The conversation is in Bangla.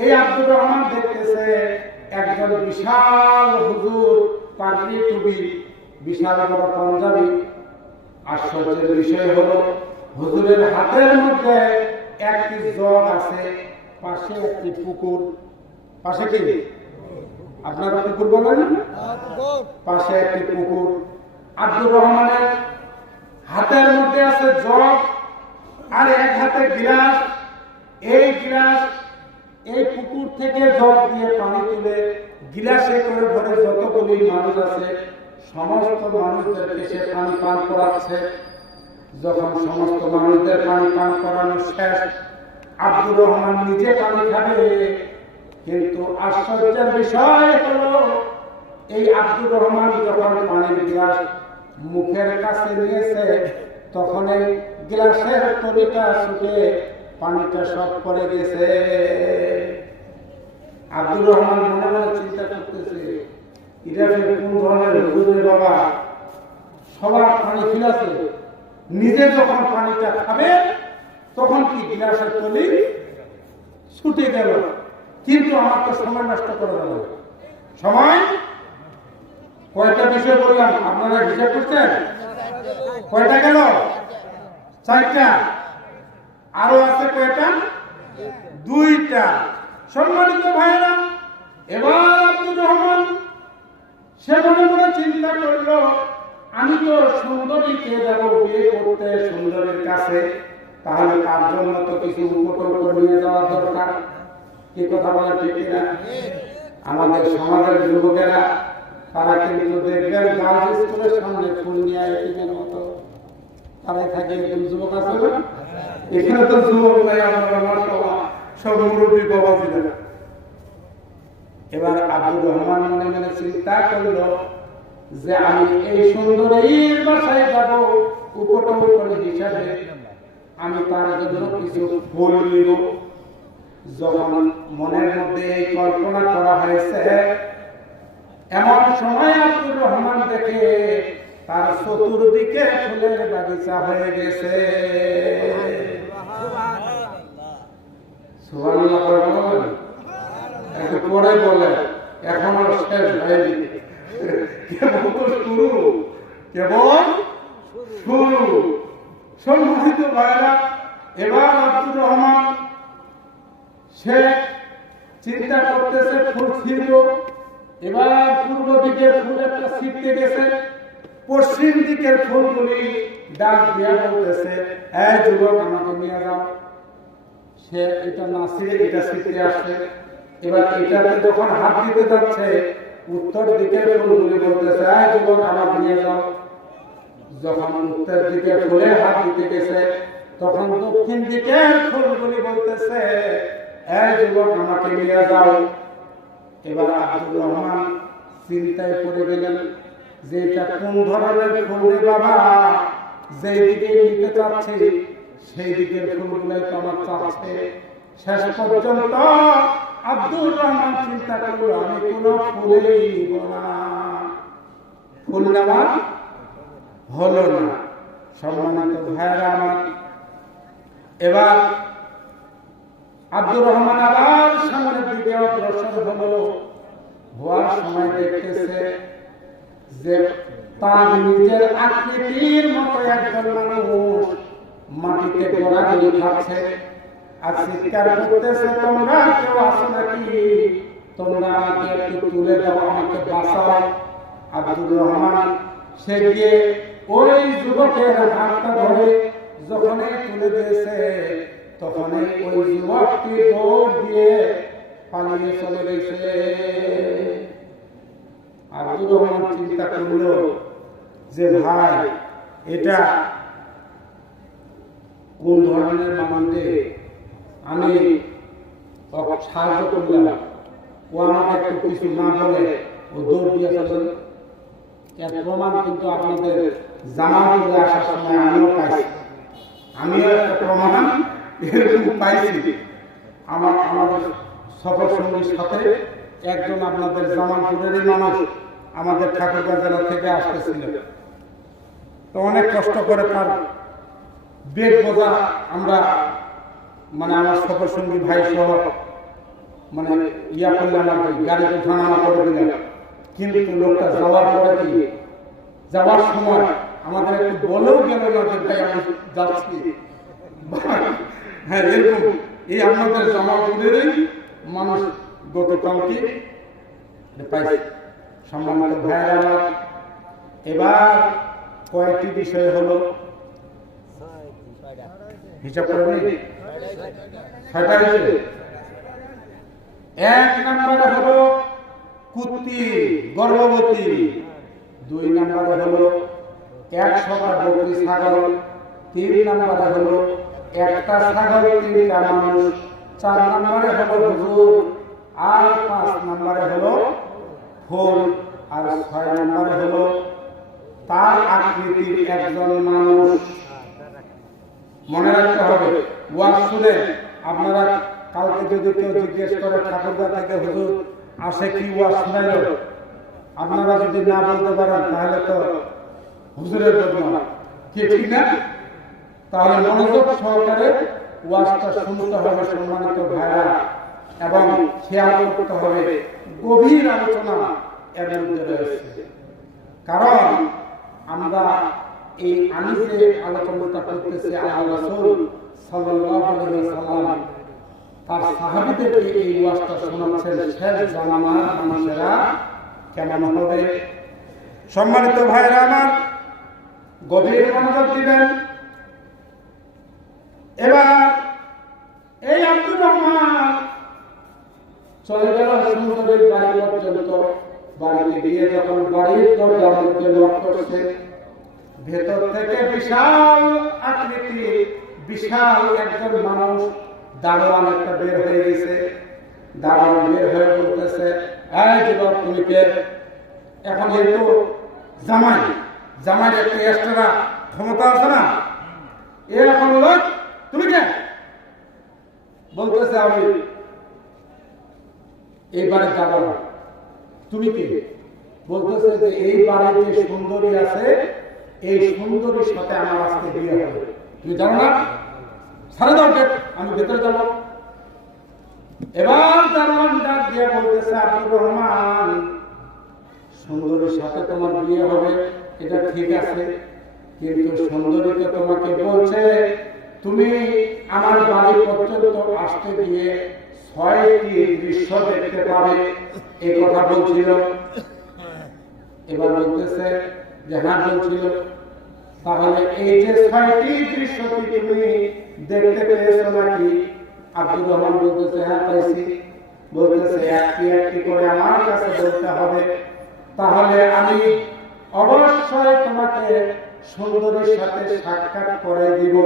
এই আব্দুর রহমান দেখতেছে একজন বিশাল হুজুর, পাগড়ি টুপি, বিশাল বড় পাঞ্জাবি। আশ্চর্যের বিষয় হলো হুজুরের হাতের মধ্যে একটি জগ আছে, পাশে একটি পুকুর। পাশে কি আপনারা পুকুর বলেন? পাশে একটি পুকুর। আব্দুর রহমানের হাতের মধ্যে আছে জগ আর এক হাতে গিলাস। এই গিলাস এই পুকুর থেকে জগ দিয়ে পানি তুলে গিলাসে করে ভরে যতগুলি মানুষ আছে সমস্ত মানুষদেরকে সে পানি পান করাচ্ছে। যখন সমস্ত মানুষদের পানি পান করানো শেষ, আব্দুর রহমান নিজে পানি খাবে। কিন্তু আশ্চর্যের বিষয় হলো এই আব্দুর রহমান যখন পানির গ্লাস মুখের কাছে নিয়েছে, তখন এই গ্লাসের তলিটা ছুটে পানিটা সব পড়ে গেছে। আব্দুর রহমান মনে মনে চিন্তা করতেছে, এটা কোন ধরনের হুজুর বাবা, সবার পানি ফিরাছে, নিজে যখন পানিটা খাবে তখন কি গ্লাসের তলি ছুটে গেল। কিন্তু আমার তো সময় নষ্ট করা যাবে। সময় কয়টা বিষয় বললাম আপনারা হিসাব করছেন? কয়টা গেল? 4টা। আরো আছে কয়টা? 2টা। সম্মানিত ভাইরা, এবার আব্দুর রহমান সে মনে মনে চিন্তা করলো, আমি তো সুন্দরীকে যাব বিয়ে করতে সুন্দরীর কাছে, তাহলে তার জন্য তো কিছু উপকরণ নিয়ে যাওয়া দরকার। কি কথা বলা ঠিক না? আমাদের সমাজের যুবকেরা তারা কিন্তু দেখবেন গার্লস স্কুলের সামনে ফুল নিয়ে এটিমের মতো তারাই থাকে। একদম যুবক আছে না? এখানে তো যুবক নাই, আমার সব মুরব্বী বাবা ছিল। এবার আব্দুর রহমান মনে মনে চিন্তা করলো যে আমি এই সুন্দরীর বাসায় যাব উপটন হিসাবে, আমি তার জন্য কিছু ফুল নিব। যখন মনের মধ্যে এই কল্পনা করা হয়েছে, এমন সময় আব্দুর রহমান দেখে তার চতুর্দিকে ফুলের বাগিচা হয়ে গেছে। সুবহানাল্লাহ বলেন, একটু পরে বলে, এখনো শেষ হয়নি, কেবল তো শুরু, কেবল শুরু। সম্মানিত ভাইরা, এবার আব্দুর রহমান সে চিন্তা করতেছে ফুল ছিঁড়ব। এবার পূর্ব দিকের ফুল একটা ছিঁড়তে গেছে, পশ্চিম দিকের ফুলগুলি ডাক দিয়া বলতেছে, এই যুবক আমাকে নিয়ে যাও। সে এটা না ছিঁড়ে এটা ছিঁড়তে আসছে। এবার এটাতে যখন হাত দিতে যাচ্ছে, উত্তর দিকের ফুলগুলি বলতেছে, এই যুবক আমাকে নিয়ে যাও। যখন উত্তর দিকে ফুলে হাত দিতে গেছে, তখন দক্ষিণ দিকের ফুলগুলি বলতেছে, এই যুবক আমাকে নিয়ে যাও। এবার আব্দুর রহমান চিন্তায় পড়ে গেলেন যে এটা কোন ধরনের ফুল রে বাবা, যেই দিকে নিতে চাচ্ছি সেই দিকের ফুলগুলাই তো আমার চাচ্ছে। শেষ পর্যন্ত আব্দুর রহমান চিন্তা করলো, আমি কোন ফুলই নিব না। ফুল নেওয়া হলো না। সম্মানিত ভাইরা আমার, এবার আব্দুর রহমান আবার সামনের দিকে অগ্রসর হলো। হওয়ার সময় দেখতেছে যে তার নিজের আকৃতির মতো একজন মানুষ মাটিতে গোড়াগুলি খাচ্ছে আর চিৎকার করতেছে, তোমরা কেউ আসো নাকি? তোমরা আমাকে একটু তুলে দাও, আমাকে বাঁচাও। আব্দুর রহমান সে গিয়ে ওই যুবকের হাতটা ধরে যখনই তুলে দিয়েছে, তখনই ওই যুবকটি দৌড় দিয়ে পালিয়ে চলে গেছে। আব্দুর রহমান চিন্তা করল যে ভাই, এটা কোন ধরনের মানুষে আমি সাহায্য করলাম, ও আমাকে একটু কিছু না বলে ও দৌড় দিয়ে চলে। এর প্রমাণ কিন্তু আপনাদের জামাতে আসার সময় আমিও পাইছি। আমিও একটা প্রমাণ এরকম পাইছি। আমাদের সফর সঙ্গীর সাথে একজন আপনাদের জামালপুরেরই মানুষ আমাদের ঠাকুরগাঁ জেলা থেকে আসতেছিল। তো অনেক কষ্ট করে তার বেগ বোঝা আমরা, মানে আমার সফর সঙ্গী ভাই সহ মানে ইয়া করলাম আর কি, গাড়িতে ঠানামা করে দিলাম, কিন্তু লোকটা যাওয়ার পরে কি যাওয়ার সময় আমাদের একটু বলেও গেল না যে ভাই আমি যাচ্ছি। হ্যাঁ, এরকম এই আমাদের জামালপুরেরই মানুষ গতকালকে পাইছে। সম্মানিত ভাইরা আমার, এবার কয়েকটি বিষয় হলো, হিসাব করে নেই, ছয়টা হয়েছে। এক নম্বরে হলো কুত্তি গর্ভবতী, দুই নম্বরে হলো 100টা বকরি ছাগল, তিন নম্বরে হলো একটা ছাগল 3টা মানুষ, 4 নম্বরে হলো হুজুর, আর 5 নম্বরে হলো ফুল, আর 6 নম্বরে হলো তার আকৃতির একজন মানুষ। মনে রাখতে হবে, ওয়াজ শুনে আপনারা কালকে যদি কেউ জিজ্ঞেস করে ঠাকুরদা থেকে হুজুর আসে কি ওয়াজ শুনাইল, আপনারা যদি না বলতে পারেন তাহলে তো হুজুরের জন্য কি ঠিক না? তাহলে মনোযোগ সহকারে ওয়াজটা শুনতে হবে সম্মানিত ভাইরা, এবং খেয়াল করতে হবে গভীর আলোচনা এর মধ্যে রয়েছে। কারণ আমরা এই আমি যে আলোচনাটা করতেছি, আল্লাহ রাসূল সাল্লাল্লাহু আলাইহি ওয়াসাল্লাম তার সাহাবীদেরকে এই ওয়াজটা শোনাচ্ছেন, শেষ জামানার মানুষেরা কেমন হবে। সম্মানিত ভাইরা আমার, গভীর মনোযোগ দিবেন। এবার এই আব্দুর রহমান চলে গেল সুন্দরের বাড়ি পর্যন্ত। বাড়িতে গিয়ে যখন বাড়ির দরজার মধ্যে লক করছে, ভেতর থেকে বিশাল আকৃতি বিশাল একজন মানুষ দারোয়ান একটা বের হয়ে গেছে। দারোয়ান বের হয়ে বলতেছে, এই যুবক তুমি কে? এখন এই তো জামাই, জামাইয়ের একটা এক্সট্রা ক্ষমতা আছে না, এরকম লোক তুমি কে? বলতেছে আমি এই বাড়ির দারোয়ান। তুমি কে? বলতেছে যে এই বাড়িতে সুন্দরী আছে, এই সুন্দরীর সাথে আমার আজকে বিয়ে হবে। তুমি জানো না? সারা দাও, আমি ভেতরে যাব। এবার দারোয়ান ডাক দিয়ে বলতেছে, আব্দুর রহমান, সুন্দরীর সাথে তোমার বিয়ে হবে এটা ঠিক আছে, কিন্তু সুন্দরী তো তোমাকে বলছে তুমি আমার বাড়ি পর্যন্ত আসতে গিয়ে 6টি দৃশ্য দেখতে পাবে, এই কথা বলছিল। এবার বলতেছে যে হ্যাঁ বলছিল। তাহলে এই যে 6টি দৃশ্য তুমি দেখতে পেয়েছো নাকি? আব্দুর রহমান বলতেছে হ্যাঁ পাইছি। বলতেছে একটি একটি করে আমার কাছে বলতে হবে, তাহলে আমি অবশ্যই তোমাকে সুন্দরীর সাথে সাক্ষাৎ করে দিব।